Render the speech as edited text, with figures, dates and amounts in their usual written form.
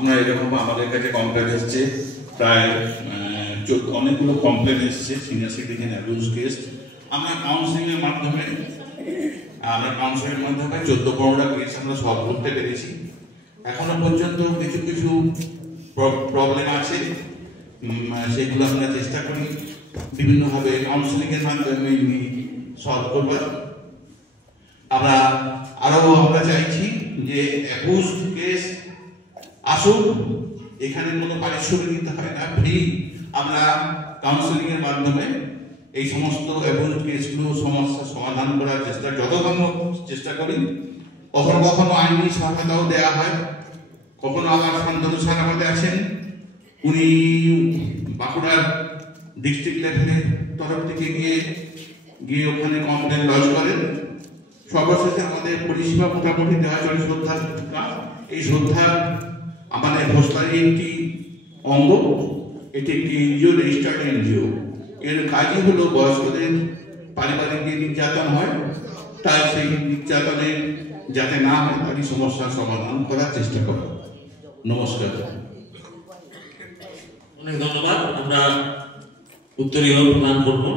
আমরা এরকম আমাদের কাছে কমপ্লেন এসছে প্রায় অনেকগুলো কমপ্লেন এসছে সিনিয়র সিটিজেন অ্যাবিউজ কেস। আমরা কাউন্সিলিংয়ের মাধ্যমে 14-15টা কেস আমরা সলভ করতে পেরেছি। এখনো পর্যন্ত কিছু কিছু প্রবলেম আছে, সেগুলো আমরা চেষ্টা করি বিভিন্নভাবে কাউন্সিলিংয়ের মাধ্যমে সলভ করবার। আমরা চাইছি যে অ্যাবিউজ কেস আসুক, এখানে কোনো পারিশ্রমিক দিতে হয় না, ফ্রি আমরা কাউন্সিলিংয়ের মাধ্যমে এই সমস্ত অ্যাবিউজ কেসগুলো সমস্যা সমাধান করার চেষ্টা করি। কখনো কখনো আইনি সহায়তাও দেওয়া হয়। কখনো আবার শান্তনু স্যার আমাদের আছেন, উনি বাঁকুড়ার ডিস্ট্রিক্ট লেভেলের তরফ থেকে গিয়ে ওখানে কমপ্লেন লজ করেন। সর্বশেষে আমাদের পরিষেবা মোটামুটি দেওয়া চলে শ্রদ্ধার কাজ। এই শ্রদ্ধার আমাদের ভোসলারই একটি অঙ্গ, এটি একটি এনজিও, রেজিস্টার্ড এনজিও। এর কাজই হলো বয়স্কদের পারিবারিক যে নির্যাতন হয়, তাই সেই নির্যাতনের যাতে না হয় তারই সমস্যার সমাধান করার চেষ্টা করা। নমস্কার, অনেক ধন্যবাদ। আমরা উত্তরীয় প্রদান করবো।